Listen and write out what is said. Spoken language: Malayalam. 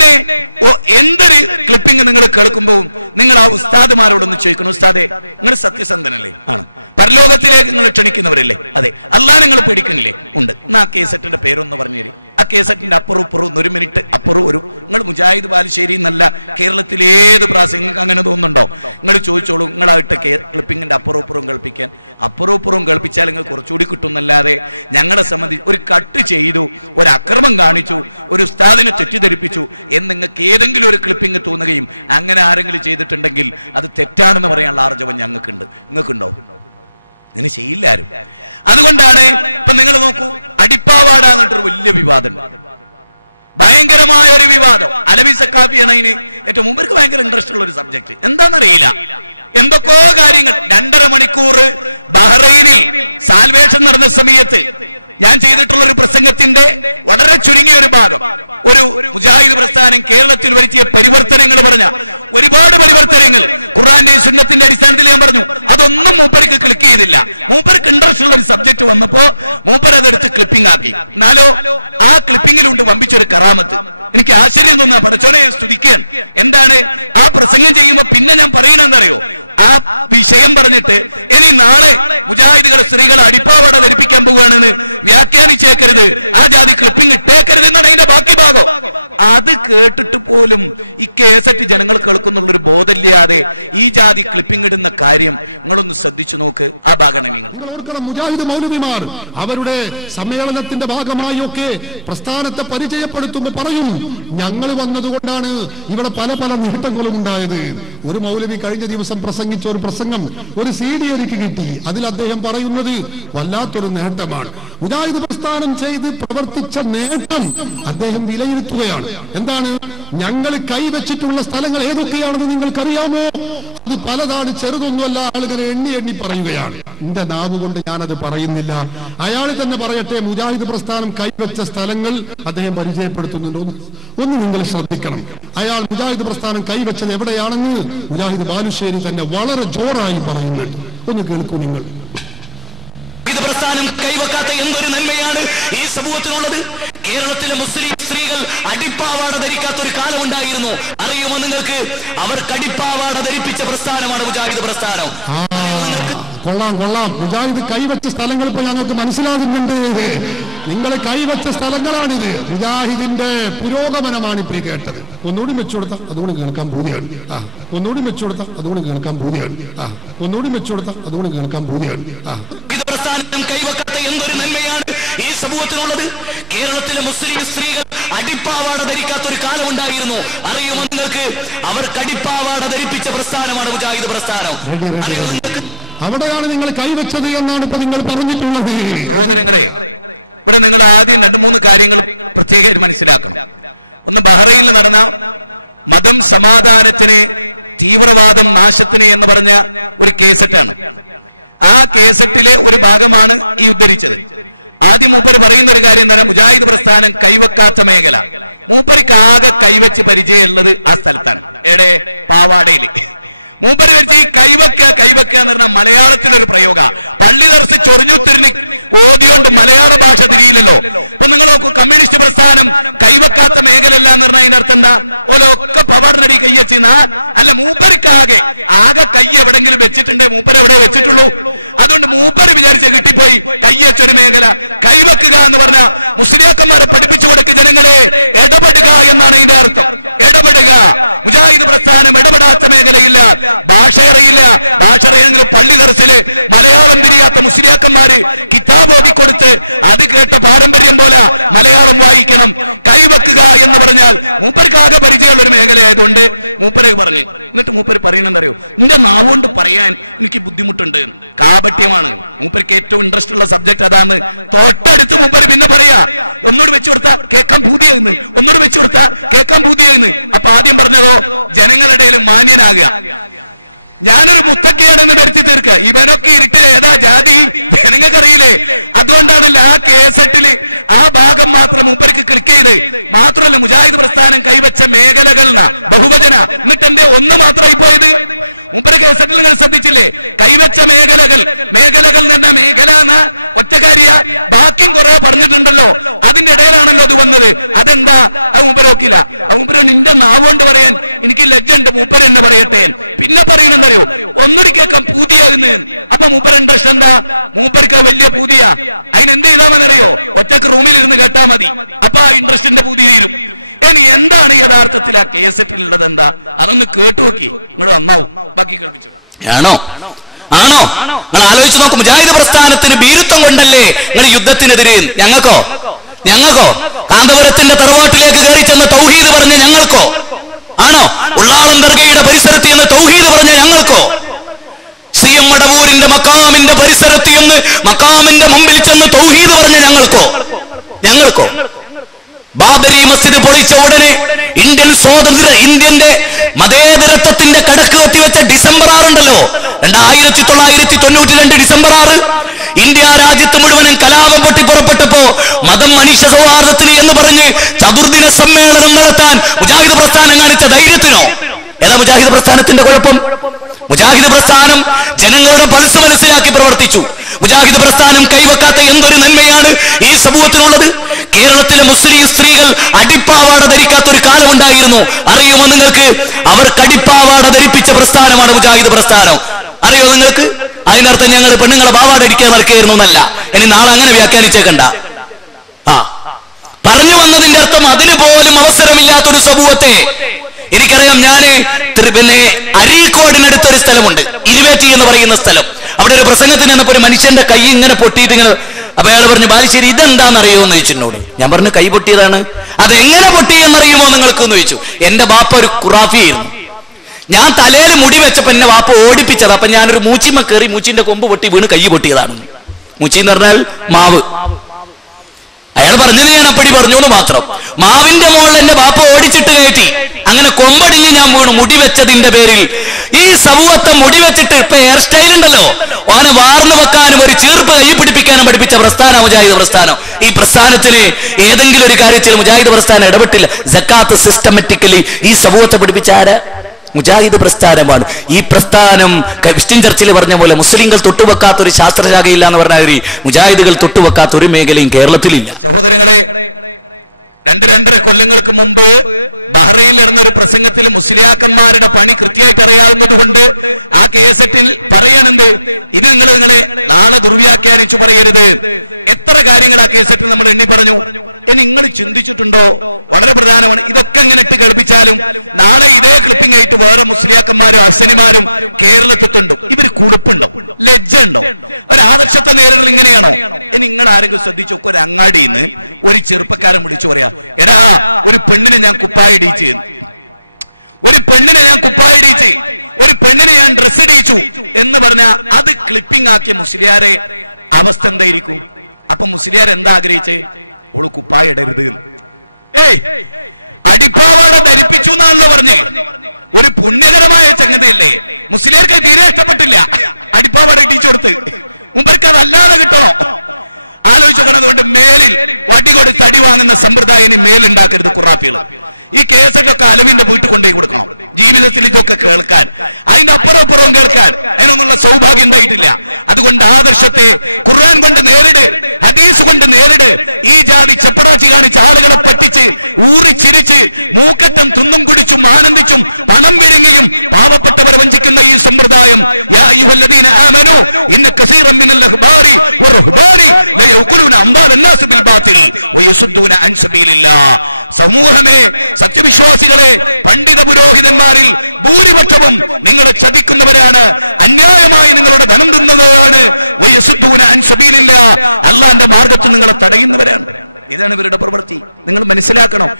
പിന്നെ എന്തൊരു ക്ലിപ്പിംഗ് നിങ്ങൾ കേൾക്കുമ്പോൾ നിങ്ങൾ ആ ഉസ്താദുമാരോടൊന്ന് ചോദിക്കണം, ഉസ്താദെ നിങ്ങൾ സത്യസന്ധനല്ലേ? ആണ്. പരലോകത്തിലേക്ക് നിങ്ങൾ ക്ഷണിക്കുന്നവരല്ലേ? അതെ. അള്ളാഹ് നിങ്ങൾ പേടിക്കണില്ലേ? ഉണ്ട്. എന്നാ ആ കേസറ്റിന്റെ പേരൊന്ന് പറഞ്ഞു തരും. ആ കേസറ്റിന്റെ അപ്പുറം ഇപ്പുറം 1 മിനിറ്റ് അപ്പുറം നിങ്ങൾ മുജാഹിദ് ബാലുശ്ശേരി എന്നല്ല, കേരളത്തിലെ ഏത് പ്രാസം നിങ്ങൾക്ക് അങ്ങനെ തോന്നുന്നുണ്ടോ? നിങ്ങൾ ചോദിച്ചോളൂ. നിങ്ങളായിട്ട് ക്ലിപ്പിങ്ങിന്റെ അപ്പുറം ഇപ്പുറം കേൾപ്പിക്കാൻ, അപ്പുറം ഇപ്പുറം കേൾപ്പിച്ചാൽ നിങ്ങൾ കുറച്ചുകൂടി കിട്ടുന്നല്ലാതെ ഞങ്ങളെ സംബന്ധിച്ച് ഒരു കട്ട് ചെയ്തു, ഒരു അക്രമം കാണിച്ചു, ഒരു ഉസ്താദിനെ തെറ്റിദ്ധരിപ്പിച്ചു എന്ന് നിങ്ങൾക്ക് ഏതെങ്കിലും ഒരു ക്ലിപ്പിംഗ് തോന്നുകയും അങ്ങനെ ആരെങ്കിലും ചെയ്തിട്ടുണ്ടെങ്കിൽ അത് തെറ്റാണെന്ന് പറയാനുള്ള ആർജവം ഞങ്ങൾക്കുണ്ട്. നിങ്ങൾക്കുണ്ടോ? അങ്ങനെ ചെയ്യില്ല ആരും. അതുകൊണ്ടാണ് ഇപ്പൊ നിങ്ങൾ നോക്കൂ, അടിപ്പാവാട എന്നിട്ടൊരു വലിയ വിവാദം, ഭയങ്കരമായ ഒരു വിവാദം. അലവി സക്കാഫി ആണ് അതിന് ഏറ്റവും മുമ്പ് ഭയങ്കര ഇൻട്രസ്റ്റ് ഉള്ള ഒരു സബ്ജക്ട്. എന്താണെന്നറിയില്ല, എന്തൊക്കെയോ കാര്യങ്ങൾ 2.5 മണിക്കൂർ ബഹ്റൈനിൽ സാൽവേഷൻ നടന്ന സമയത്ത് ഞാൻ ചെയ്തിട്ടുള്ള ഒരു പ്രസംഗത്തിന്റെ വളരെ ചുരുങ്ങിയ ഒരു ഭാഗം, ഒരു മുജാഹിദ് പ്രസ്ഥാനം കേരളത്തിൽ വരുത്തിയ പരിവർത്തനങ്ങൾ പറഞ്ഞ ഒരുപാട് പരിവർത്തനങ്ങൾ ഖുർആന്റെയും സുന്നത്തിന്റെ അടിസ്ഥാനത്തിൽ ഞാൻ പറഞ്ഞു. അതൊന്നും മൂപ്പർക്ക് ക്ലിക്ക് ചെയ്തില്ല. മൂപ്പർക്ക് ഇൻട്രസ്റ്റ് ഉള്ള ഒരു സബ്ജക്ട് വന്നപ്പോ മൂപ്പർ അതെടുത്ത് ക്ലിപ്പിംഗ് ആക്കി. എന്നാലോ ആ ക്ലിപ്പിംഗിലുണ്ട് വമ്പിച്ചൊരു കറാമത്ത്. എനിക്ക് ആശ്ചര്യം തോന്നുക, പടച്ചോനെ സ്തുതിക്കാൻ. എന്താണ് ആ പ്രസംഗം ചെയ്യുമ്പോ പിന്നെ ഞാൻ പറയണെന്നറിയോ, ആ വിഷയം പറഞ്ഞിട്ട് ഇനി നാളെ മുജാഹിദുകൾ സ്ത്രീകളെ അടിപ്പാവട ധരിപ്പിക്കാൻ പോവുകയാണെന്ന് വ്യാഖ്യാനിച്ചേക്കരുത്, ആ ജാതി ക്ലിപ്പിംഗ് ഇട്ടേക്കരുത് എന്നാണ് അതിന്റെ ബാക്കി ഭാഗം. അത് കേട്ടിട്ട് പോലും ഈ കേസറ്റ് ജനങ്ങൾ കേൾക്കുന്നുള്ളൊരു ബോധമില്ലാതെ ഈ ജാതി ക്ലിപ്പിംഗ് ഇടുന്ന കാര്യം നിങ്ങളൊന്ന് ശ്രദ്ധിച്ചു നോക്ക്. ആ ഭാഗമാണ് നിങ്ങൾ മുജാഹിദ് മൗലവിമാർ അവരുടെ സമ്മേളനത്തിന്റെ ഭാഗമായി ഒക്കെ പ്രസ്ഥാനത്തെ പരിചയപ്പെടുത്തുമ്പോൾ പറയും, ഞങ്ങൾ വന്നതുകൊണ്ടാണ് ഇവിടെ പല പല നേട്ടങ്ങളും ഉണ്ടായത്. ഒരു മൗലവി കഴിഞ്ഞ ദിവസം പ്രസംഗിച്ച ഒരു പ്രസംഗം ഒരു CD എനിക്ക് കിട്ടി. അതിൽ അദ്ദേഹം പറയുന്നത് വല്ലാത്തൊരു നേട്ടമാണ്. മുജാഹിദ് പ്രസ്ഥാനം ചെയ്ത് പ്രവർത്തിച്ച നേട്ടം അദ്ദേഹം വിലയിരുത്തുകയാണ്. എന്താണ്? ഞങ്ങൾ കൈവച്ചിട്ടുള്ള സ്ഥലങ്ങൾ ഏതൊക്കെയാണെന്ന് നിങ്ങൾക്കറിയാമോ? അത് പലതാണ്, ചെറുതൊന്നുമല്ല. ആളുകൾ എണ്ണി എണ്ണി പറയുകയാണ്. എന്റെ നാവ് കൊണ്ട് ഞാനത് പറയുന്നില്ല, അയാൾ തന്നെ പറയട്ടെ. മുജാഹിദ് പ്രസ്ഥാനം കൈവച്ച സ്ഥലങ്ങൾ അദ്ദേഹം പരിചയപ്പെടുത്തുന്നുണ്ടോ? ഒന്ന് നിങ്ങൾ ശ്രദ്ധിക്കണം. അയാൾ മുജാഹിദ് പ്രസ്ഥാനം കൈവച്ചത് എവിടെയാണെന്ന് മുജാഹിദ് ബാലുശ്ശേരി തന്നെ വളരെ ജോറായി പറയുന്നുണ്ട്. ഒന്ന് കേൾക്കൂ നിങ്ങൾ. ഇത് പ്രസ്ഥാനം കൈവക്കാത്ത എന്തൊരു നന്മയാണ് ഈ സമൂഹത്തിനുള്ളത്. കേരളത്തിലെ മുസ്ലിം സ്ത്രീകൾ അടിപ്പാവാട ധരിക്കാത്ത ഒരു കാലം ഉണ്ടായിരുന്നു. അറിയുമോ നിങ്ങൾക്ക്? അവർക്ക് അടിപ്പാവാട ധരിപ്പിച്ച പ്രസ്ഥാനമാണ് മുജാഹിദ് പ്രസ്ഥാനം. കൊള്ളാം കൊള്ളാം. മുജാഹിദ് കൈവച്ച സ്ഥലങ്ങൾ ഇപ്പൊ ഞങ്ങൾക്ക് മനസ്സിലാകുന്നുണ്ട്. നിങ്ങൾ കൈവച്ച സ്ഥലങ്ങളാണിത്. മുജാഹിദിന്റെ പുരോഗമനമാണ് ഇപ്പൊ കേട്ടത്. ഒന്നുകൂടി വെച്ചുകൊടുത്ത അതുകൊണ്ട് കേൾക്കാൻ പൂതിയാണ്. ഒന്നുകൂടി വെച്ചുകൊടുത്ത അതുകൊണ്ട് കേൾക്കാൻ പൂതിയാണ്. ഒന്നുകൂടി വെച്ചുകൊടുത്ത അതുകൊണ്ട് കേൾക്കാൻ പൂതിയാണ്. ഇത് പ്രസ്ഥാനം കൈവക്കാത്ത എന്തൊരു നന്മയാണ് ഈ സമൂഹത്തിനുള്ളത്. കേരളത്തിലെ മുസ്ലിം സ്ത്രീകൾ അടിപ്പാവാട ധരിക്കാത്ത ഒരു കാലം ഉണ്ടായിരുന്നു. അറിയുമോ നിങ്ങൾക്ക്? അവർക്ക് അടിപ്പാവാട ധരിപ്പിച്ച പ്രസ്ഥാനമാണ് മുജാഹിദ് പ്രസ്ഥാനം. അവിടെയാണ് നിങ്ങൾ കൈവച്ചത് എന്നാണ് ഇപ്പൊ നിങ്ങൾ പറഞ്ഞിട്ടുള്ളത്. സഹോദരങ്ങളെ, ഇവിടെ നിങ്ങൾ ആദ്യം 2-3 കാര്യങ്ങൾ പ്രത്യേകമായിട്ട് മനസ്സിലാക്കണം. ഒന്ന്, ബഹ്റൈനിൽ നടന്ന മതം സമാധാനത്തിന് തീവ്രവാദം നാശത്തിന് എന്ന് പറഞ്ഞ ഒരു കേസറ്റാണ്. ആ കേസറ്റിലെ ഒരു ഭാഗമാണ് ഈ ഉദ്ധരിച്ചത്. ആദ്യം മൂപ്പര് പറയുന്ന ഒരു കാര്യം എന്താണ്? മുജാഹിദ് പ്രസ്ഥാനം കൈവെക്കാത്ത മേഖല. മൂപ്പർക്ക് ആകെ കൈവച്ച് പരിചയമുള്ളത് ആ സ്ഥലത്താണ്. എവിടെ? പാവാടയില്. മൂപ്പര് വെച്ച് ഈ കൈവെക്കുക എന്ന് പറഞ്ഞാൽ മലയാളത്തിലൊരു പ്രയോഗ. പള്ളി ദർസ് ചൊറിഞ്ഞുത്തിരിഞ്ഞ് ഓതിയോണ്ട് മലയാള ഭാഷ തിരിയില്ലല്ലോ. ഇപ്പൊ നിങ്ങൾ നോക്കൂ, കമ്മ്യൂണിസ്റ്റ് പ്രസ്ഥാനം കൈവെക്കാത്ത മേഖലയല്ല എന്ന് പറഞ്ഞാൽ അതിന്റെ അർത്ഥം എന്താ? ഓലൊക്കെ പവാടനടി കയ്യച്ചെന്ന അല്ല. മൂപ്പർക്ക് ആകെ കൈ എവിടെങ്കിലും വെച്ചിട്ടുണ്ടേ മൂപ്പര് എവിടെ വെച്ചിട്ടുള്ളൂ. അതുകൊണ്ട് മൂപ്പര് വിചാരിച്ച കിട്ടിപ്പോയി കയ്യച്ചൊരു മേഖല. കൈവെക്കുക എന്ന് പറഞ്ഞാൽ മുസ്ലിയാക്കന്മാരെ പഠിപ്പിച്ചു കൊടുക്കുക, ജനങ്ങളെ ഇടപെടുക എന്നാണ് അതിന്റെ അർത്ഥം. ഇടപെടുക. മുജാഹിദ് പ്രസ്ഥാനം ഇടപെടാത്ത മേഖലയില്ല. ഭാഷ അറിയില്ല. ഭാഷ അറിയെങ്കിൽ പള്ളി ദർസില് മലയാളം തിരിയാത്ത മുസ്ലിയാക്കന്മാര് കിതാബ് ഓതിക്കൊടുത്ത് അത് കേട്ട പാരമ്പര്യം പോലെ മലയാളം വായിക്കണം. കൈവെക്കുക എന്ന് പറഞ്ഞാൽ മൂപ്പർക്കാകെ പരിചയമുള്ള ഒരു മേഖലയായതുകൊണ്ട് മൂപ്പരെ പറഞ്ഞു. എന്നിട്ട് മൂപ്പര് പറയണെന്നറിയോ? എന്റെ നാവുകൊണ്ട് പറയാൻ എനിക്ക് ബുദ്ധിമുട്ടുണ്ട്, കാപട്യമാണ്. മൂപ്പർക്ക് ഏറ്റവും ഇൻട്രസ്റ്റ് ഉള്ള സബ്ജക്ട് അതാണ്. തൊട്ടടുത്ത് മൂപ്പര് പിന്നെ പറയാ, ഒന്നുകൂടി വെച്ചു കൊടുത്താ കേൾക്കാൻ പൂതിയാകുന്നു, ഒന്നുകൂടി വെച്ചു കൊടുത്താ കേൾക്കാൻ പൂതിയാകുന്നു. അപ്പൊ ആദ്യം പറഞ്ഞതോ ജനങ്ങളുടെ ഇടയിൽ മാന്യനാകുക. ഞാനൊരു മുത്തക്കിയാണെന്ന് വരുത്തി തീർക്കുക. ഇവനൊക്കെ ഇരുട്ടിൽ ഏതാ ജാതി ജനങ്ങൾക്കറിയില്ലേ? അതുകൊണ്ടാണല്ലോ ആ കേസറ്റില് ആ ഭാഗം മാത്രം മൂപ്പർക്ക് ക്ലിക്ക് ചെയ്ത്. മാത്രമല്ല, മുജാഹിദ് പ്രസ്ഥാനം കൈവച്ച മേഖലകൾ ബഹുവചന. എന്നിട്ട് എന്റെ ഒന്ന് മാത്രമായി പോയത്? മൂപ്പര കേസറ്റിൽ നിങ്ങൾ ശ്രദ്ധിച്ചില്ലേ? കൈവച്ച മേഖലകൾ എന്ന മേഖല എന്ന ഒറ്റക്കാരിയ ബാക്കിയും കുറെ പറഞ്ഞിട്ടുണ്ടല്ലോ. അതിന്റെ ഇടയിലാണല്ലോ അത് വന്നത്. അതെന്താ? അത് മൂപ്പരോക്കില്ല. മൂപ്പര് നിന്റെ നാവുകൊണ്ട് പറയാൻ എനിക്ക് ലജ്ജുണ്ട്, മൂപ്പര് എന്നെ പറയട്ടെ. പിന്നെ പറയണെന്നറിയോ? ഒന്നുകൂടി കേൾക്കാം പൂതിയാകുന്നു. അപ്പൊ മൂപ്പര് ഇൻട്രസ്റ്റ് എന്താ? മൂപ്പർക്ക് വലിയ പൂതിയ. അതിനെന്ത് ചെയ്താമെന്നറിയോ? ഒറ്റക്ക് റൂമിൽ ഇരുന്ന് കേട്ടാ മതി. അപ്പൊ ആ ഇൻട്രസ്റ്റിന്റെ പൂതി തീരും. ഇനി എന്താണ് യഥാർത്ഥത്തിൽ ആ കേസറ്റിലുള്ളത്? എന്താ? അതൊന്ന് കേട്ടു നോക്കി, നിങ്ങൾ നന്നാവും. ബാക്കി കേൾപ്പിച്ചു. ആണോ നിങ്ങൾ ആലോചിച്ച് നോക്കും. മുജാഹിദ് പ്രസ്ഥാനത്തിന് ഭീരുത്വം കൊണ്ടല്ലേ നിങ്ങൾ യുദ്ധത്തിനെതിരെ? ഞങ്ങൾക്കോ കാന്തപുരത്തിന്റെ തറവാട്ടിലേക്ക് കയറി ചെന്ന് തൗഹീദ് പറഞ്ഞ ഞങ്ങൾക്കോ? ആണോ ഉള്ളാളം ദർഗയുടെ പരിസരത്ത് എന്ന് തൗഹീദ് പറഞ്ഞ ഞങ്ങൾക്കോ? CM മടവൂരിന്റെ മക്കാമിന്റെ പരിസരത്ത് എന്ന് മക്കാമിന്റെ മുമ്പിൽ ചെന്ന് തൗഹീദ് പറഞ്ഞ ഞങ്ങൾക്കോ? ബാബരി മസ്ജിദ് പൊളിച്ച ഉടനെ ഇന്ത്യന്റെ മതേതരത്വത്തിന്റെ കടക്ക് കത്തിവെച്ച ഡിസംബർ 6 ഉണ്ടല്ലോ, 1992 ഡിസംബർ 6, ഇന്ത്യ രാജ്യത്ത് മുഴുവനും കലാപം പൊട്ടിപ്പുറപ്പെട്ടപ്പോ മതം മനുഷ്യ സൗഹാർദ്ദത്തിന് എന്ന് പറഞ്ഞ് ചതുർദിന സമ്മേളനം നടത്താൻ മുജാഹിദ് പ്രസ്ഥാനം കാണിച്ച ധൈര്യത്തിനോ? ഏതാ മുജാഹിദ് പ്രസ്ഥാനത്തിന്റെ കുഴപ്പം? മുജാഹിദ് പ്രസ്ഥാനം ജനങ്ങളുടെ പൾസ് മനസ്സിലാക്കി പ്രവർത്തിച്ചു. മുജാഹിദ് പ്രസ്ഥാനം കൈവെക്കാത്ത എന്തൊരു നന്മയാണ് ഈ സമൂഹത്തിനുള്ളത്? കേരളത്തിലെ മുസ്ലിം സ്ത്രീകൾ അടിപ്പാവാട ധരിക്കാത്ത ഒരു കാലമുണ്ടായിരുന്നു. അറിയുമോ നിങ്ങൾക്ക്? അവർക്ക് അടിപ്പാവാട ധരിപ്പിച്ച പ്രസ്ഥാനമാണ് മുജാഹിദ് പ്രസ്ഥാനം. അറിയോ നിങ്ങൾക്ക്? അതിനർത്ഥം ഞങ്ങൾ പെണ്ണുങ്ങളെ പാവാട അടിക്കാൻ നടക്കുകയായിരുന്നു എന്നല്ല. ഇനി നാളെ അങ്ങനെ വ്യാഖ്യാനിച്ചേക്കണ്ട. പറഞ്ഞു വന്നതിന്റെ അർത്ഥം അതിന് പോലും അവസരമില്ലാത്തൊരു സമൂഹത്തെ. എനിക്കറിയാം, ഞാന് പിന്നെ അരീക്കോടിനടുത്തൊരു സ്ഥലമുണ്ട്, ഇരുവേറ്റി എന്ന് പറയുന്ന സ്ഥലം. അവിടെ ഒരു പ്രസംഗത്തിന് വന്നപ്പോ ഒരു മനുഷ്യന്റെ കൈ ഇങ്ങനെ പൊട്ടിയിട്ട് ഇങ്ങനെ, അപ്പൊ അയാൾ പറഞ്ഞു, ബാലുശ്ശേരി ഇതെന്താണെന്നറിയോ എന്ന് ചോദിച്ചിട്ടോട്. ഞാൻ പറഞ്ഞു, കൈ പൊട്ടിയതാണ്. അതെങ്ങനെ പൊട്ടിയെന്നറിയുമോ നിങ്ങൾക്ക് എന്ന് ചോദിച്ചു. എന്റെ ബാപ്പ ഒരു ഖുറാഫിയായിരുന്നു. ഞാൻ തലയിൽ മുടി വെച്ചപ്പോ എന്നെ വാപ്പ ഓടിപ്പിച്ചത്. അപ്പൊ ഞാനൊരു മൂച്ചിമ്മ കയറി മൂച്ചിന്റെ കൊമ്പ് പൊട്ടി വീണ് കൈ പൊട്ടിയതാണ്. മൂച്ചി എന്ന് പറഞ്ഞാൽ മാവ്. അയാൾ പറഞ്ഞത് ഞാൻ അപ്പടി പറഞ്ഞു എന്ന് മാത്രം. മാവിന്റെ മുകളിൽ എന്റെ ബാപ്പ ഓടിച്ചിട്ട് കയറ്റി. അങ്ങനെ കൊമ്പടിഞ്ഞ് ഞാൻ വീണു മുടി വെച്ചതിന്റെ പേരിൽ. ഈ സമൂഹത്തെ മുടി വെച്ചിട്ട് ഇപ്പൊ ഹെയർ സ്റ്റൈൽ ഉണ്ടല്ലോ, ഓനെ വാർന്നു വെക്കാനും ഒരു ചീർപ്പ് കൈ പിടിപ്പിക്കാനും പഠിപ്പിച്ച പ്രസ്ഥാനം മുജാഹിദ് പ്രസ്ഥാനം. ഈ പ്രസ്ഥാനത്തിന് ഏതെങ്കിലും ഒരു കാര്യത്തിൽ മുജാഹിദ് പ്രസ്ഥാനം ഇടപെട്ടില്ല. സക്കാത്ത് സിസ്റ്റമാറ്റിക്കലി ഈ സമൂഹത്തെ പഠിപ്പിച്ച ആര്? മുജാഹിദ് പ്രസ്ഥാനമാണ്. ഈ പ്രസ്ഥാനം ക്രിസ്ത്യൻ ചർച്ചിൽ പറഞ്ഞ പോലെ മുസ്ലിങ്ങൾ തൊട്ടുവെക്കാത്ത ഒരു ശാസ്ത്രശാഖയില്ല എന്ന് പറഞ്ഞാൽ മുജാഹിദുകൾ തൊട്ടുവെക്കാത്ത ഒരു മേഖലയും കേരളത്തിലില്ല. സഹോദരങ്ങളെ, 2-2.5 കൊല്ലങ്ങൾക്ക് മുമ്പ് ബഹ്റൈനിൽ നടന്ന ഒരു പ്രസംഗത്തിൽ മുസ്ലിയാക്കന്മാരുടെ പണി കൃത്യമായിട്ട് അറിയാവുന്നത് കൊണ്ട് ആ കേസറ്റിൽ പറയണെന്ത്, ഇത് നിങ്ങളെ നാളെ ദുർവ്യാഖ്യാനിച്ചു പറയരുത്. എത്ര കാര്യങ്ങൾ ആ കേസറ്റിൽ നമ്മൾ എണ്ണി പറഞ്ഞു. നിങ്ങൾ ചിന്തിച്ചിട്ടുണ്ടോ? വളരെ പ്രധാനമാണ്. ഇതൊക്കെ ഇങ്ങനെ ഇട്ട് കേൾപ്പിച്ചാലും നാളെ ഇതേ ക്ലിപ്പിംഗ് ആയിട്ട് വേറെ മുസ്ലിയാക്കന്മാരും അസനിമാരും കേരളത്തിലുണ്ടോ? ഇവര് കുടുപ്പുണ്ടോ? ലജ്ജ ഉണ്ടോ? ഒരു ആദർശത്തെ നേരിടൽ ഇങ്ങനെയാണോ? നിങ്ങൾ ആരെങ്കിലും ശ്രദ്ധിച്ചു? ഒരു അങ്ങാടിന്ന് ഒരു ചെറുപ്പക്കാരൻ വിളിച്ചു പറയാ, എടാ ഒരു പെണ്ണിനെ ഞാൻ കുപ്പായിടിച്ച്, ഒരു പെണ്ണിനെ ഞാൻ ഡ്രസ് ഇടിച്ചു എന്ന് പറഞ്ഞാൽ അത് ക്ലിപ്പിംഗ് ആക്കിയ മുസ്ലിയാരെ അവസ്ഥ എന്തായിരിക്കും? അപ്പൊ മുസ്ലിയാർ എന്താ ആഗ്രഹിച്ച്? ഓള് കുപ്പായ ഇടരുത്. അടിപ്പാവാട ധരിപ്പിച്ചു എന്നാണല്ലോ പറഞ്ഞ്. ഒരു പുണ്യകരമായ സംഗതിയല്ലേ? മുസ്ലിയാർക്ക് തീരെ ഇഷ്ടപ്പെട്ടില്ല അടിപ്പാവാട ഇടിച്ചു കൊടുത്ത്. മുമ്പർക്ക് അതല്ലാതെ കിട്ടണോ? ആലോചിച്ചു നോക്കണം. അതുകൊണ്ട് മേലിൽ വടികൊടി തടി വാങ്ങുന്ന സമ്പ്രദായം മേലുണ്ടാക്കരുത് ഖുറാഫികൾ. ഈ കേസറ്റൊക്കെ അലവിന്റെ വീട്ടിൽ കൊണ്ടുപോയി കൊടുക്കണം. ജീവിതത്തിൽ ഇതൊക്കെ കേൾക്കാൻ, അതിന്റെ അപ്പുറവും കേൾക്കാൻ അതിനൊന്നുള്ള സൗഭാഗ്യം ഉണ്ടായിട്ടില്ല. അതുകൊണ്ട് ആദർശത്തെ ഖുർആൻ കൊണ്ട് നേരിട്, ഹദീസ് കൊണ്ട് നേരിട്. ഈ ജാതി ചെപ്പടാച്ചി കാണിച്ച ആളുകളെ പറ്റിച്ച് ഊറിച്ചിരിച്ച് മൂക്കറ്റം തിന്നും കുടിച്ചും ആനന്ദിച്ചും പണം വിഴുങ്ങിയും പാവപ്പെട്ടവരെ വഞ്ചിക്കുന്ന ഈ സമ്പ്രദായം, യാ അയ്യുഹല്ലദീന ആമനൂ ഇന്ന കസീറൻ മിനൽ അഹ്ബാരി വറുഹ്ബാനി ലയഅകുലൂന അംവാലൻ നാസ് ബിൽ ബാതിൽ വയസുദ്ദൂന അൻ സബീലില്ലാഹ്. സമൂഹമേ, സത്യവിശ്വാസികളെ, പണ്ഡിത പുരോഹിതന്മാരിൽ ഭൂരിപക്ഷവും നിങ്ങളെ ചതിക്കുന്നവരാണ്, അന്യായമായി നിങ്ങളുടെ ധനം തിന്നവരാണ്. വയസുദ്ദൂന അൻ സബീലില്ലാഹ്, അല്ലാഹുവിന്റെ മാർഗ്ഗത്തിൽ നിങ്ങളെ തടയുന്നവരാണ്. ഇതാണ് ഇവരുടെ പ്രവൃത്തി. നിങ്ങൾ മനസ്സിലാക്കണം.